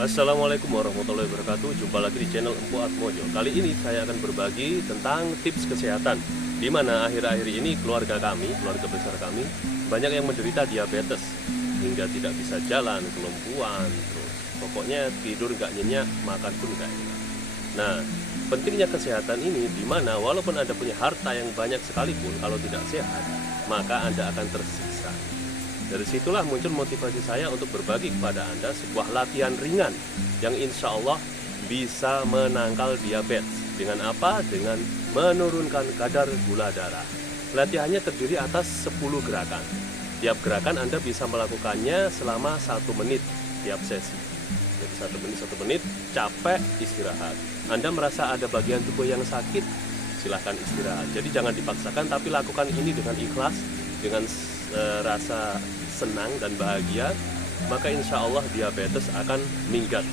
Assalamualaikum warahmatullahi wabarakatuh. Jumpa lagi di channel Empu Atmojo. Kali ini saya akan berbagi tentang tips kesehatan, di mana akhir-akhir ini keluarga besar kami, banyak yang menderita diabetes hingga tidak bisa jalan, kelumpuhan, terus pokoknya tidur nggak nyenyak, makan pun nggak enak. Nah, pentingnya kesehatan ini di mana walaupun Anda punya harta yang banyak sekalipun, kalau tidak sehat, maka Anda akan tersiksa. Dari situlah muncul motivasi saya untuk berbagi kepada Anda sebuah latihan ringan yang insya Allah bisa menangkal diabetes. Dengan apa? Dengan menurunkan kadar gula darah. Latihannya terdiri atas 10 gerakan. Tiap gerakan Anda bisa melakukannya selama 1 menit tiap sesi. Jadi 1 menit, capek, istirahat. Anda merasa ada bagian tubuh yang sakit, silahkan istirahat. Jadi jangan dipaksakan, tapi lakukan ini dengan ikhlas, dengan rasa senang dan bahagia, maka insya Allah diabetes akan minggat.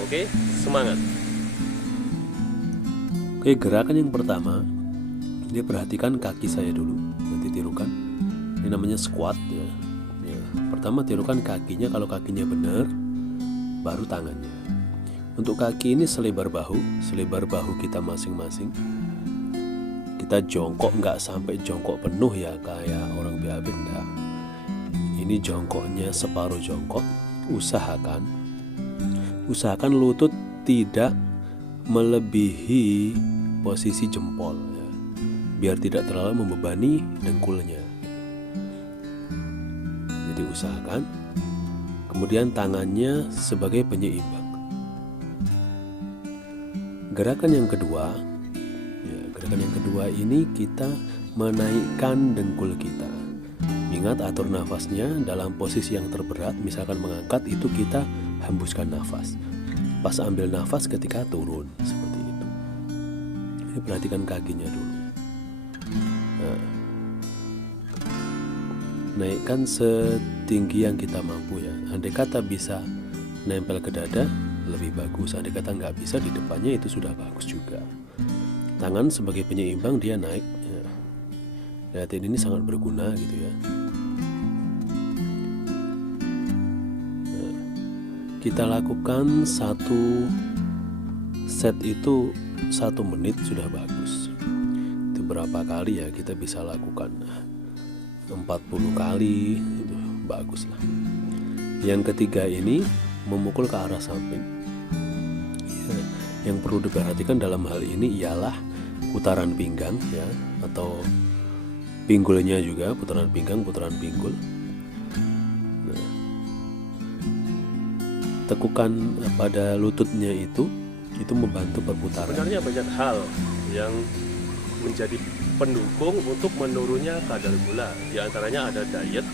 Oke, semangat. Oke, gerakan yang pertama, dia perhatikan kaki saya dulu, nanti tirukan. Ini namanya squat ya. Pertama tirukan kakinya, kalau kakinya benar, baru tangannya. Untuk kaki ini selebar bahu kita masing-masing. Kita jongkok, nggak sampai jongkok penuh ya kayak orang BAB, enggak. Ini jongkoknya separuh jongkok. Usahakan lutut tidak melebihi posisi jempol ya, biar tidak terlalu membebani dengkulnya. Jadi usahakan. Kemudian tangannya sebagai penyeimbang. Gerakan yang kedua ini kita menaikkan dengkul kita. Ingat, atur nafasnya dalam posisi yang terberat. Misalkan mengangkat, itu kita hembuskan nafas. Pas ambil nafas ketika turun, seperti itu. Ini perhatikan kakinya dulu. Nah, naikkan setinggi yang kita mampu ya. Andai kata bisa nempel ke dada, lebih bagus. Andai kata nggak bisa, di depannya itu sudah bagus juga. Tangan sebagai penyeimbang, dia naik ya. Latihan ini sangat berguna gitu ya. Nah, kita lakukan 1 set itu 1 menit sudah bagus. Itu berapa kali ya kita bisa lakukan? 40 kali itu bagus lah. Yang ketiga ini memukul ke arah samping ya. Yang perlu diperhatikan dalam hal ini ialah putaran pinggang ya, atau pinggulnya juga, putaran pinggang, putaran pinggul. Nah, tekukan pada lututnya itu membantu perputaran. Sebenarnya banyak hal yang menjadi pendukung untuk menurunnya kadar gula. Di antaranya ada diet,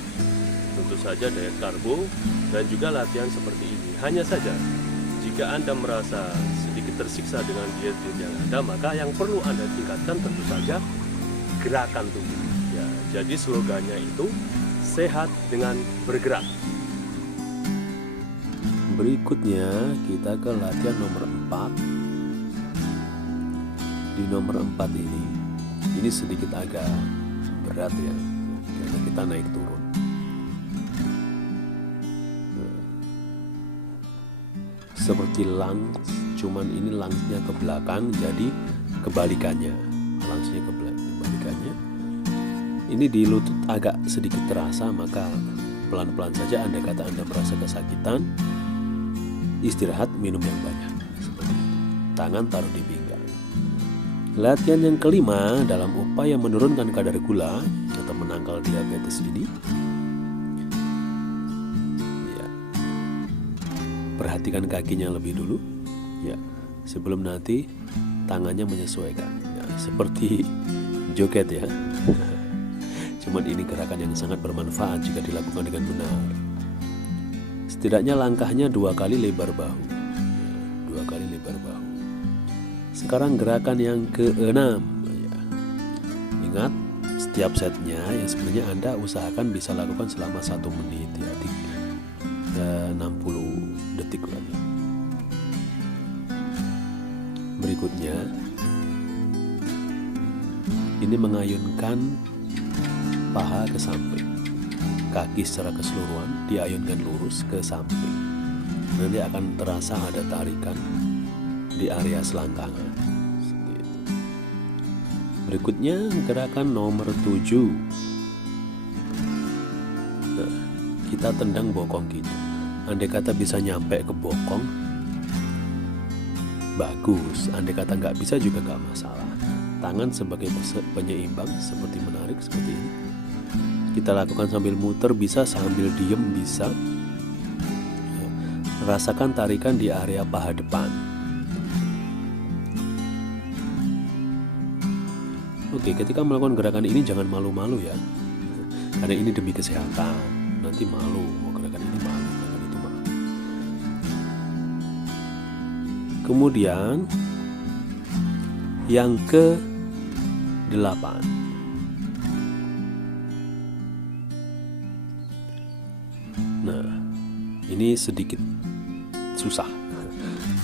tentu saja diet karbo, dan juga latihan seperti ini. Hanya saja, jika Anda merasa sedikit tersiksa dengan diet yang ada, maka yang perlu Anda tingkatkan tentu saja gerakan tubuh. Ya, jadi slogannya itu sehat dengan bergerak. Berikutnya kita ke latihan nomor 4. Di nomor 4 ini sedikit agak berat ya, karena kita naik turun. Seperti lunge, cuman ini lunge-nya ke belakang, jadi kebalikannya. Lunge-nya kebalikannya. Ini di lutut agak sedikit terasa, maka pelan-pelan saja. Andai kata Anda merasa kesakitan, istirahat, minum yang banyak. Seperti itu. Tangan taruh di pinggang. Latihan yang kelima dalam upaya menurunkan kadar gula atau menangkal diabetes ini, ya, perhatikan kakinya lebih dulu ya, sebelum nanti tangannya menyesuaikan ya, seperti joget ya. Cuman ini gerakan yang sangat bermanfaat jika dilakukan dengan benar. Setidaknya langkahnya 2 kali lebar bahu ya, 2 kali lebar bahu. Sekarang gerakan yang ke-6 ya. Ingat, setiap setnya yang sebenarnya Anda usahakan bisa lakukan selama 1 menit ya, 60 detik lah ya. Berikutnya ini mengayunkan paha ke samping. Kaki secara keseluruhan diayunkan lurus ke samping. nanti akan terasa ada tarikan di area selangkangan. Seperti itu. Berikutnya gerakan nomor 7. Nah, kita tendang bokong kita. Andai kata bisa nyampe ke bokong, bagus. Andai kata nggak bisa juga nggak masalah. Tangan sebagai penyeimbang, seperti menarik seperti ini. Kita lakukan sambil muter bisa, sambil diem bisa. Rasakan tarikan di area paha depan. Oke, ketika melakukan gerakan ini jangan malu-malu ya, karena ini demi kesehatan. Nanti malu, mau gerakan ini malu, gerakan itu malu. Kemudian yang ke-8. Nah, ini sedikit susah.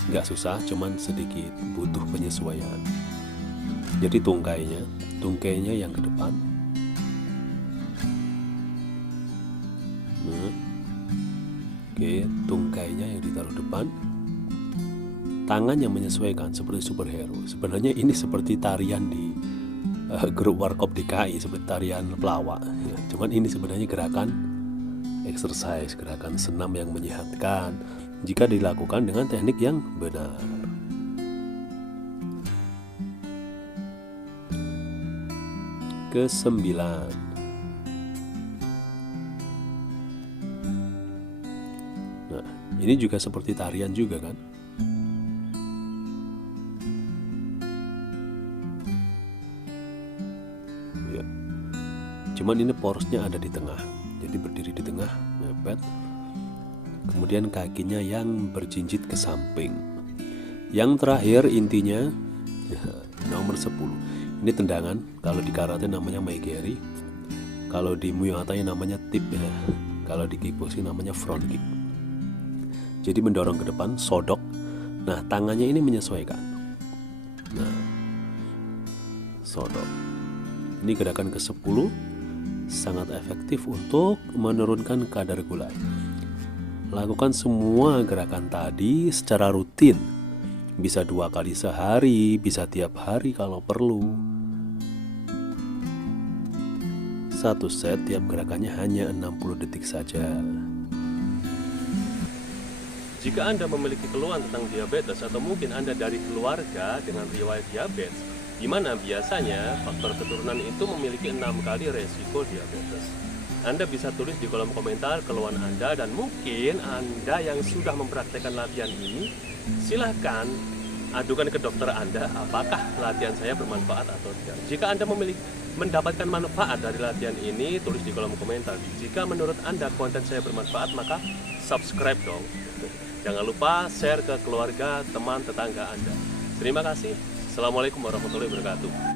Nggak susah, cuman sedikit butuh penyesuaian. Jadi tungkainya yang ke depan. Nah, oke, tungkainya yang ditaruh depan. Tangan yang menyesuaikan seperti superhero. Sebenarnya ini seperti tarian di grup Warkop DKI, seperti tarian pelawak. Ya, cuman ini sebenarnya gerakan exercise, gerakan senam yang menyehatkan jika dilakukan dengan teknik yang benar. Ke-9. Nah, ini juga seperti tarian juga kan? Ya. Cuman ini porosnya ada di tengah. Jadi berdiri di tengah, mepet. Kemudian kakinya yang berjinjit ke samping. Yang terakhir intinya nomor 10. Ini tendangan, kalau di karate namanya maegeri, kalau di Muay Thai namanya tip ya, kalau di kickboxing namanya front kick. Jadi mendorong ke depan, sodok. Nah, tangannya ini menyesuaikan. Nah, sodok. Ini gerakan ke-10, sangat efektif untuk menurunkan kadar gula. Lakukan semua gerakan tadi secara rutin. Bisa 2 kali sehari, bisa tiap hari kalau perlu. 1 set tiap gerakannya hanya 60 detik saja. Jika Anda memiliki keluhan tentang diabetes atau mungkin Anda dari keluarga dengan riwayat diabetes, di mana biasanya faktor keturunan itu memiliki 6 kali resiko diabetes. Anda bisa tulis di kolom komentar keluhan Anda, dan mungkin Anda yang sudah mempraktekkan latihan ini, silahkan adukan ke dokter Anda apakah latihan saya bermanfaat atau tidak. Jika Anda mendapatkan manfaat dari latihan ini, tulis di kolom komentar. Jika menurut Anda konten saya bermanfaat, maka subscribe dong. Jangan lupa share ke keluarga, teman, tetangga Anda. Terima kasih. Assalamualaikum warahmatullahi wabarakatuh.